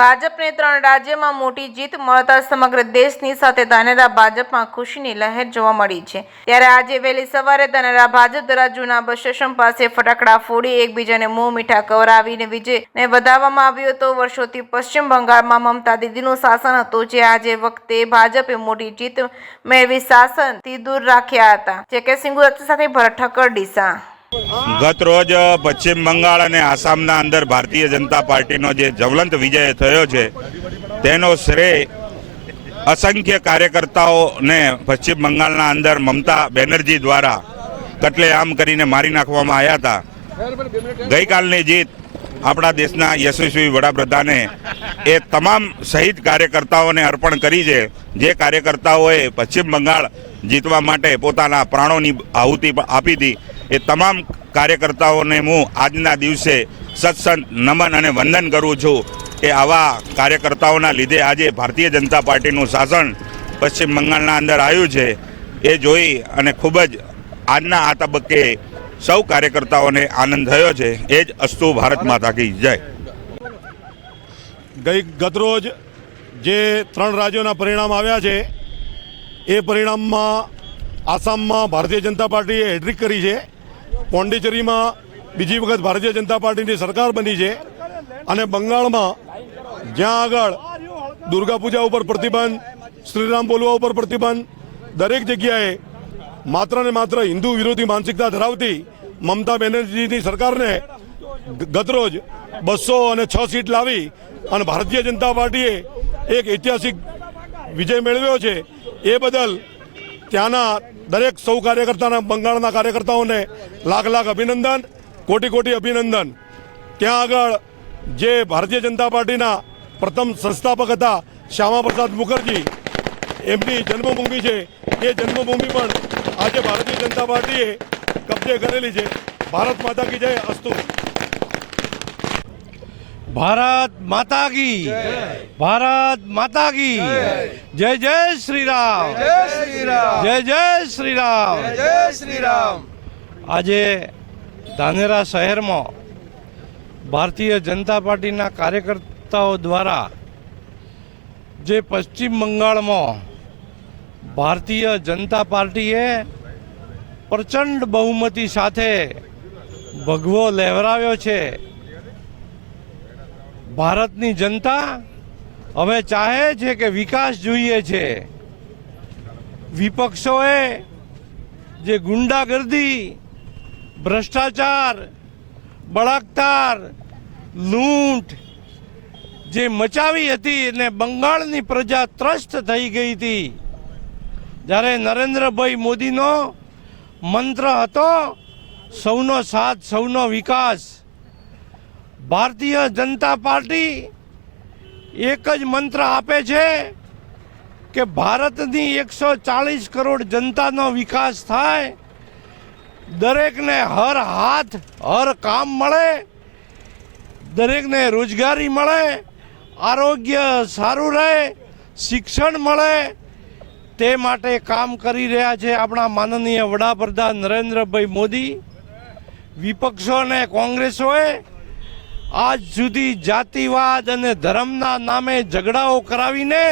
ભાજપને 3 રાજ્યમાં મોટી જીત મળતા સમગ્ર દેશની સાથે ધાનેરા ભાજપમાં ખુશીની લહેર જોવા મળી છે। ત્યારે આજે વહેલી સવારે ધાનેરા ભાજપ દ્વારા જૂના બસ સ્ટેશન પાસે ફટાકડા ફોડી એકબીજાને મોં મીઠા કરાવીને વિજયને વધાવવામાં આવ્યો હતો। વર્ષોથી પશ્ચિમ બંગાળમાં મમતા દીદીનું શાસન હતું, જે આજે વખતે ભાજપે મોટી જીત મેળવી શાસનથી દૂર રાખ્યા હતા। જે સિંગુ સાથે ભરત ઠક્કર ડીસા। ગત રોજ પશ્ચિમ બંગાળ અને આસામના અંદર ભારતીય જનતા પાર્ટીનો જે જ્વલંત વિજય થયો છે તેનો શ્રેય અસંખ્ય કાર્યકર્તાઓને પશ્ચિમ બંગાળના અંદર મમતા બેનર્જી દ્વારા કત્લેઆમ કરીને મારી નાખવામાં આવ્યા હતા। ગઈકાલની જીત આપણા દેશના યશસ્વી વડાપ્રધાને એ તમામ શહીદ કાર્યકર્તાઓને અર્પણ કરી છે, જે કાર્યકર્તાઓએ પશ્ચિમ બંગાળ જીતવા માટે પોતાના પ્રાણોની આહુતિ આપી હતી। એ તમામ કાર્યકર્તાઓને હું આજના દિવસે સત્સંગ નમન અને વંદન કરું છું કે આવા કાર્યકર્તાઓના લીધે આજે ભારતીય જનતા પાર્ટીનું શાસન પશ્ચિમ બંગાળના અંદર આવ્યું છે। એ જોઈ અને ખૂબ જ આજના આ તબક્કે સૌ કાર્યકર્તાઓને આનંદ થયો છે। એ જ અસ્તુ ભારત માતા કી જય। ગતરોજ જે 3 રાજ્યોના પરિણામ આવ્યા છે એ પરિણામમાં આસામમાં ભારતીય જનતા પાર્ટીએ હેટ્રિક કરી છે, પોંડિચેરીમાં બીજી વખત ભારતીય જનતા પાર્ટીની સરકાર બની છે અને બંગાળમાં જ્યાં આગળ દુર્ગા પૂજા ઉપર પ્રતિબંધ, શ્રીરામ બોલવા ઉપર પ્રતિબંધ, દરેક જગ્યાએ માત્ર ને માત્ર હિન્દુ વિરોધી માનસિકતા ધરાવતી મમતા બેનર્જીની સરકારને ગતરોજ 206 સીટ લાવી અને ભારતીય જનતા પાર્ટીએ એક ઐતિહાસિક વિજય મેળવ્યો છે। એ બદલ ત્યાંના દરેક સૌ કાર્યકર્તાના, બંગાળના કાર્યકર્તાઓને લાખ લાખ અભિનંદન, કોટી કોટી અભિનંદન। ત્યાં આગળ જે ભારતીય જનતા પાર્ટીના પ્રથમ સંસ્થાપક હતા શ્યામા પ્રસાદ મુખર્જી, એમની જન્મભૂમિ છે, એ જન્મભૂમિ પણ આજે ભારતીય જનતા પાર્ટીએ કબજે કરેલી છે। ભારત માતા કી જય। અસ્તુ। भारत माता की, भारत माता की जय। जय श्री राम, जय श्री राम, जय जय श्री राम, जय श्री राम। આજે ધાનેરા શહેરમાં ભારતીય જનતા પાર્ટીના કાર્યકર્તાઓ દ્વારા જે પશ્ચિમ બંગાળમાં ભારતીય જનતા પાર્ટીએ પ્રચંડ બહુમતી સાથે ભગવો લહેરાવ્યો છે। ભારતની જનતા હવે ચાહે છે કે વિકાસ જોઈએ છે। વિપક્ષોએ જે ગુંડાગર્દી, ભ્રષ્ટાચાર, બળાત્કાર, લૂંટ જે મચાવી હતી અને બંગાળની પ્રજા ત્રસ્ત થઈ ગઈ હતી, જ્યારે નરેન્દ્રભાઈ મોદીનો મંત્ર હતો સૌનો સાથ, સૌનો વિકાસ, ભારતીય જનતા પાર્ટી એક જ મંત્ર આપે છે કે ભારતની 140 કરોડ જનતાનો વિકાસ થાય, દરેકને હર હાથ હર કામ મળે, દરેકને રોજગારી મળે, આરોગ્ય સારું રહે, શિક્ષણ મળે, તે માટે કામ કરી રહ્યા છે આપણા માનનીય વડાપ્રધાન નરેન્દ્રભાઈ મોદી। વિપક્ષો અને કોંગ્રેસોએ આજ સુધી જાતિવાદ અને ધર્મના નામે ઝઘડાઓ કરાવીને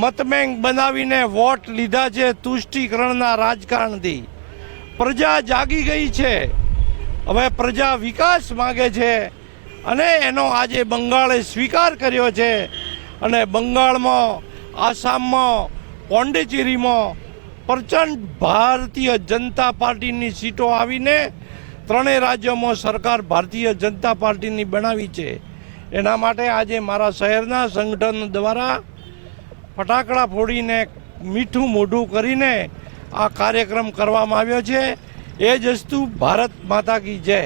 મતબેંક બનાવીને વોટ લીધા છે। તુષ્ટિકરણના રાજકારણથી પ્રજા જાગી ગઈ છે। હવે પ્રજા વિકાસ માગે છે અને એનો આજે બંગાળે સ્વીકાર કર્યો છે અને બંગાળમાં, આસામમાં, પોંડિચેરીમાં પ્રચંડ ભારતીય જનતા પાર્ટીની સીટો આવીને 3 રાજ્યોમાં સરકાર ભારતીય જનતા પાર્ટીની બનાવી છે। એના માટે આજે મારા શહેરના સંગઠન દ્વારા ફટાકડા ફોડીને મીઠું મોઢું કરીને આ કાર્યક્રમ કરવામાં આવ્યો છે। એ જ અસ્તુ। ભારત માતા કી જય।